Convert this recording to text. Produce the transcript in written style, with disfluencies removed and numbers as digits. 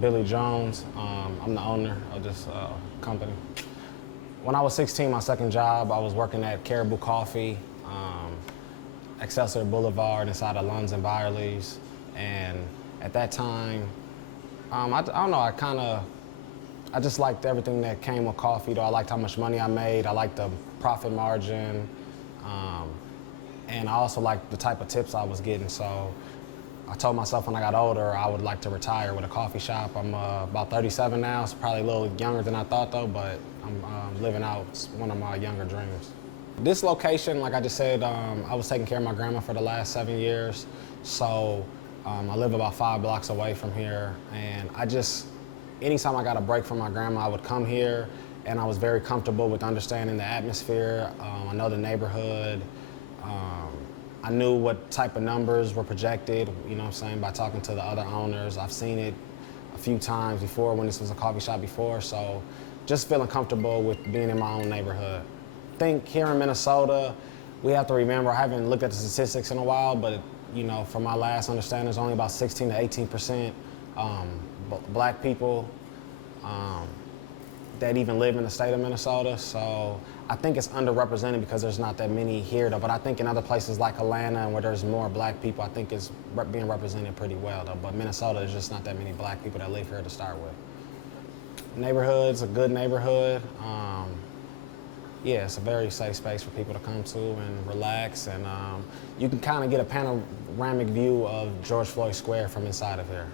Billy Jones. I'm the owner of this company. When I was 16, my second job, I was working at Caribou Coffee, Excelsior Boulevard inside of Lunds and Byerly's. And at that time, I don't know, I just liked everything that came with coffee, though. I liked how much money I made. I liked the profit margin. And I also liked the type of tips I was getting. So I told myself when I got older, I would like to retire with a coffee shop. I'm about 37 now. It's probably a little younger than I thought, though, but I'm living out one of my younger dreams. This location, like I just said, I was taking care of my grandma for the last 7 years. So I live about 5 blocks away from here. And anytime I got a break from my grandma, I would come here, and I was very comfortable with understanding the atmosphere. I know the neighborhood. I knew what type of numbers were projected, you know what I'm saying, by talking to the other owners. I've seen it a few times before when this was a coffee shop before, so just feeling comfortable with being in my own neighborhood. I think here in Minnesota, we have to remember, I haven't looked at the statistics in a while, but you know, from my last understanding, there's only about 16 to 18% black people that even live in the state of Minnesota. So I think it's underrepresented because there's not that many here, though. But I think in other places like Atlanta, and where there's more black people, I think it's being represented pretty well, though. But Minnesota, there's just not that many black people that live here to start with. Neighborhood's a good neighborhood. Yeah, it's a very safe space for people to come to and relax, and you can kind of get a panoramic view of George Floyd Square from inside of here.